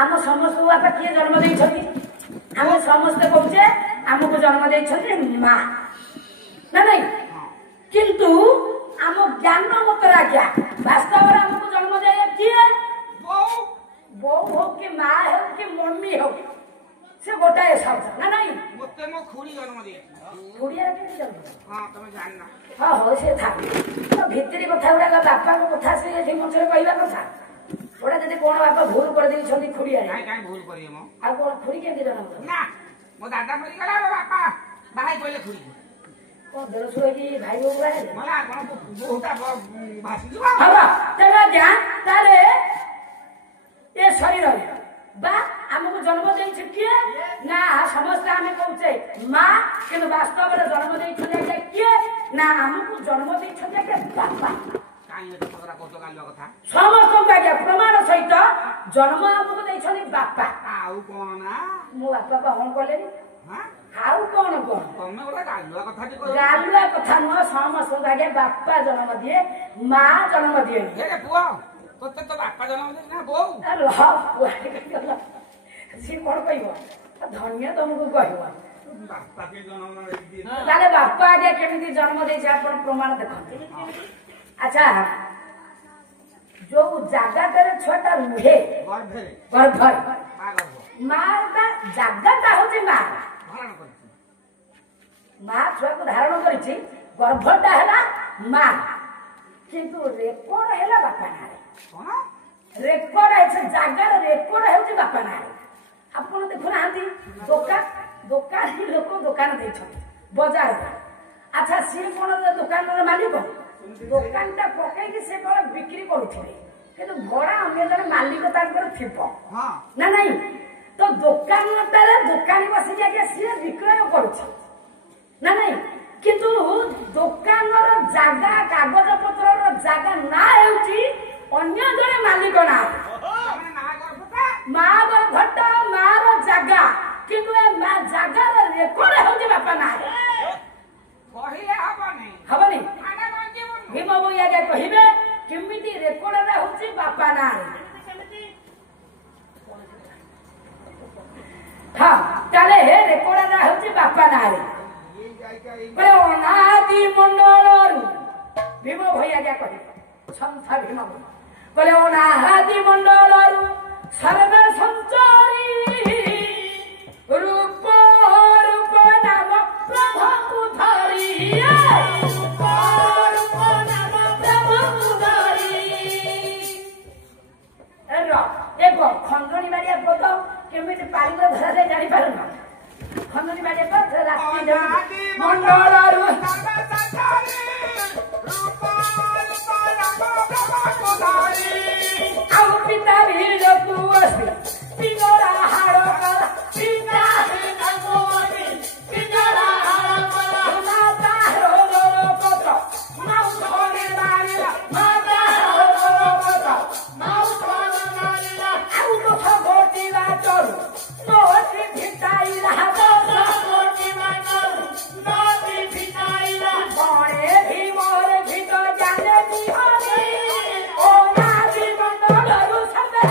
आम समस्त बापा किए जन्म देइछथि आम समस्त कहूचे आमको जन्म देइछथि माँ ना नहीं किंतु आम ज्ञान मतरा क्या वास्तव में आमको जन्म दे किए बो हो कि माँ हो कि मम्मी हो से गोटाए शब्द ना नहीं मते मो खुड़ी जन्म दे खुड़िया के जन्म हां तुम जानना हां हो से था तो भीतरी कथा गुडा बापा को कथा से जे मंचरे कहबा कथा ओडा जदि कोन बापा भूल कर देइ छथि खुड़िया काई भूल करिए मो आ कोन खुड़ी के जन्म ना मो दादा मरि गला बापा भाई कहले खुड़ी ओ देलसुर की भाई बो बाहे मला कोन बहुता भासी दिवा हां तेरा ध्यान ताले ए शरीर बा हमको जन्म देइ छ किए ना समस्त हमें कहउछे मां किंतु वास्तव में जन्म देइ छ किए ना हमको जन्म देइ छ के बापा काई तो पकड़ा कोतो गालो कथा समस्त का प्रमाण सहित जन्म हमको देइ छनि बापा आउ कोन ना मो बापा को हम कहले हां आउ कोन कोन तमे बोला गालो कथा टी गालुआ कथा न समस्त का बापा जन्म दिए मां जन्म दिए हे पुआ तो बापा जन्म दे ना बो अरे सी कोन कहबो धन्य तुमको कहबो बापा के जन्म दे ताले बापा आगे केमिति जन्म दे जे आपण प्रमाण देखते अच्छा जो जागा तेरे छोटा रुहे गर्भ माता जागाटा होची मां मां छुआ को धारण करिछि गर्भटा हैला मां किंतु रेकॉर्ड हैला बापा नारे कोन रेकॉर्ड है जागार रेकॉर्ड होची बापा नारे आपण देखु नाहंती दुकान ही लोक दुकान दे बाजार अच्छा सी कोन दुकान मालिक दुकानटा पकई से बिक्री करुथिले किंतु भड़ा अन्य जन मालिक तांकर थिपो हां ना नहीं तो दुकानटारे दुकानी बसी जाके सी विक्रय करूछ ना नहीं किंतु दुकानर जागा कागज पत्रर जागा ना हेउची अन्य जन मालिक ना माँ गर्भटा मार जागा किंतु ए माँ जागार रेकॉर्ड हेउची बापा ना कहिले हबनी हबनी आना बंजीवन भीम भैया के कहिबे केमिति रेकॉर्डरा होची बापा ना हां ताले हे रेकॉर्डरा होची बापा ना बोले अनादि मंडलरु भीम भैया के कहिबे संथा भीम बोले अनादि मंडलरु सर्वे संचारी रूप रूप नाम प्रभु धरी रूप रूप नाम प्रभु धरी एरो देखो खंडनी बाड़िया पद केमिति पारिगर धरा जाय जानि पारना खंडनी बाड़िया पद रात्रि जति मंडलरु सर्वे संचारी रूप रूप नाम प्रभु धरी आउ पिता भीर कुवसी पिंगरा हाड़ कला पिता भीर कुवसी पिंगरा हाड़ कला माता रो पत्र माउ धोने मारिला माता रो पत्र माउ धोने मारिला आउ तो गोटी बाटरु नोटी भिटाइला गोटी बाटरु नोटी भिटाइला बड़े भीमर भीत जाने बिहारी ओ नादी मंडलरु सबे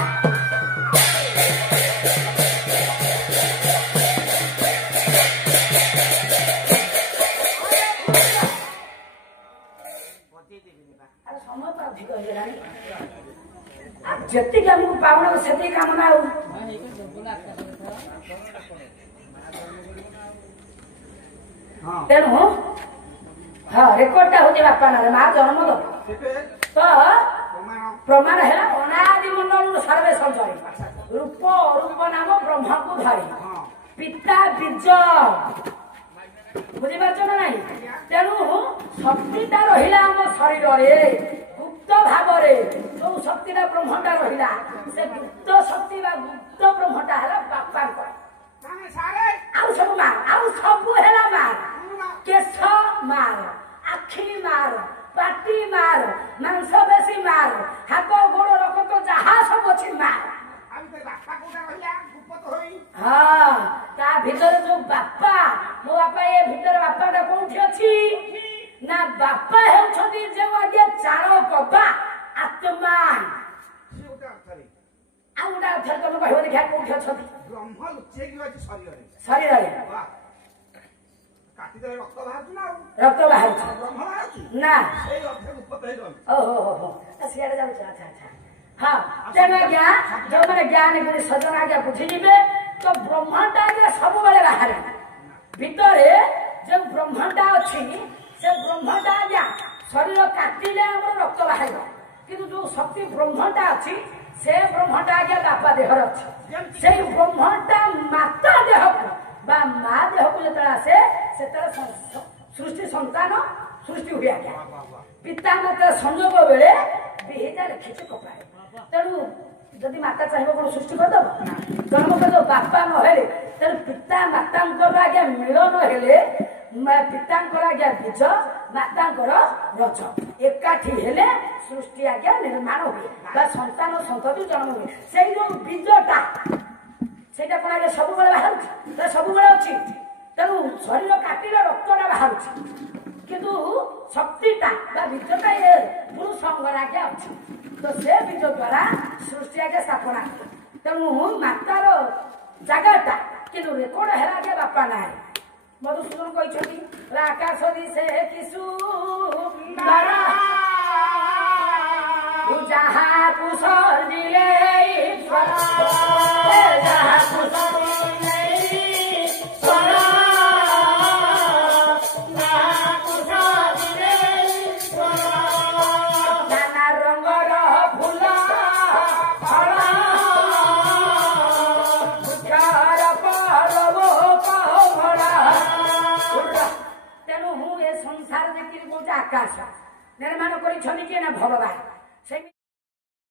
अरे समय पर अधिक होइरानी जति हमको पावना सेति कामना हो हां तेणु हाँ रेकॉर्डटा होती बापा ना माँ जन्म दो तो प्रमाण है अनादि मंडल सर्वे संचारी रूप रूप नाम ब्रह्म को धरी पिता बीज बुझिपार ना नहीं तेणु शक्तिटा रहा आम शरीर गुप्त भाव जो शक्तिटा ब्रह्मटा रहा से गुप्त शक्ति गुप्त ब्रह्मटा है बापा आउ सब मार आउ सब है मार केश मार आखि मार पाटी मार मांस बेसी मार हाथ गोड़ रक्त जहा सब अच्छी मार हाँ ता भीतर जो बापा मो बापा ये भीतर बापाटा कोठी अछि ना बापा हेउछथि जे आगे चारो कबा आत्मा आउडा କହିବ ଦେଖିବା କୋଉଠି ଅଛନ୍ତି ବ୍ରହ୍ମ ଲୁଚେଇକି ଅଛି ଶରୀରରେ ଶରୀରରେ କାଟିଦେଲେ ରକ୍ତ ବାହାରୁଛି ନା ଆଉ ରକ୍ତ ବାହାରୁଛି ବ୍ରହ୍ମ ବାହାରୁଛି ନା ସେଇ ଅର୍ଥରେ ଉତ୍ପତ୍ତି ହେଇଛନ୍ତି ଓହୋ ସିଆଡେ ଯାଉଛି ଆଚ୍ଛା ଆଚ୍ଛା ହଁ ତେଣୁ ଆଜ୍ଞା ଯୋଉମାନେ ଜ୍ଞାନ ଗୁଣି ସଜନ ଆଜ୍ଞା ବୁଝିଯିବେ ତ ବ୍ରହ୍ମାଣ୍ଡ ଆଜ୍ଞା ସବୁବେଳେ ବାହାରେ ଭିତରେ ଯୋଉ ବ୍ରହ୍ମାଣ୍ଡ ଅଛି ସେ ବ୍ରହ୍ମାଣ୍ଡ ଆଜ୍ଞା ଶରୀର କାଟିଲେ ଆମର ରକ୍ତ ବାହାରିବ କିନ୍ତୁ ଯୋଉ ଶକ୍ତି ବ୍ରହ୍ମାଣ୍ଡ ଅଛି ସେ ବ୍ରହ୍ମାଣ୍ଡ ଆଜ୍ଞା ବାପା ଦେହରେ ଅଛି ସେଇ ବ୍ରହ୍ମାଣ୍ଡ ମାତା ଦେହକୁ ବା ମା ଦେହକୁ ଯେତେବେଳେ ଆସେ ସେତେବେଳେ ସୃଷ୍ଟି ସନ୍ତାନ ସୃଷ୍ଟି ହୁଏ ଆଜ୍ଞା ପିତା ମାତା ସଂଯୋଗ ବେଳେ ବିହିଟା ଲେଖିଛି କପାଳେ ତେଣୁ ଯଦି ମାତା ଚାହିଁବ କଣ ସୃଷ୍ଟି କରିଦବ ଜନ୍ମ କରିଦବ ବାପା ନହେଲେ ତେଣୁ ପିତା ମାତାଙ୍କର ଆଜ୍ଞା ମିଳନ ହେଲେ ପିତାଙ୍କର ଆଜ୍ଞା ବୀଜ ମାତାଙ୍କର ରଜ ଏକାଠି ହେଲେ ସୃଷ୍ଟି ଆଜ୍ଞା ନିର୍ମାଣ ହୁଏ ବା ସନ୍ତାନ ସନ୍ତତି ଜନ୍ମ ହୁଏ ସେଇ ଯୋଉ ବୀଜଟା ସେଇଟା କଣ ଆଜ୍ଞା ସବୁବେଳେ ବାହାରୁଛି ସବୁବେଳେ ଅଛି ତେଣୁ ଶରୀର କାଟିଲେ ରକ୍ତଟା ବାହାରୁଛି କିନ୍ତୁ ଶକ୍ତିଟା ବା ବୀଜଟା ଏ ପୁରୁଷ ଅଙ୍ଗରେ ଆଜ୍ଞା ଅଛି ତ ସେ ବୀଜ ଦ୍ୱାରା ସୃଷ୍ଟି ଆଜ୍ଞା ସ୍ଥାପନା ତେଣୁ ମାତାର ଜାଗାଟା କିନ୍ତୁ ରେକର୍ଡ ହେଲା ଆଜ୍ଞା ବାପା ନାହିଁ ମଧୁସୂଦନ କହିଛନ୍ତି ଆକାଶ ଦିଶେ କିଶୁ ଯାହାକୁ ସର୍ଜିଲେ ଯାହାକୁ ନାନା ରଙ୍ଗର ଫୁଲ ଫଳ ବୃକ୍ଷର ପଲବ କମଳ ତେଣୁ ଏ ସଂସାର ଯେତିକି କହୁଛି ଆକାଶ ନିର୍ମାଣ କରିଛନ୍ତି କିଏ ନା ଭଗବାନ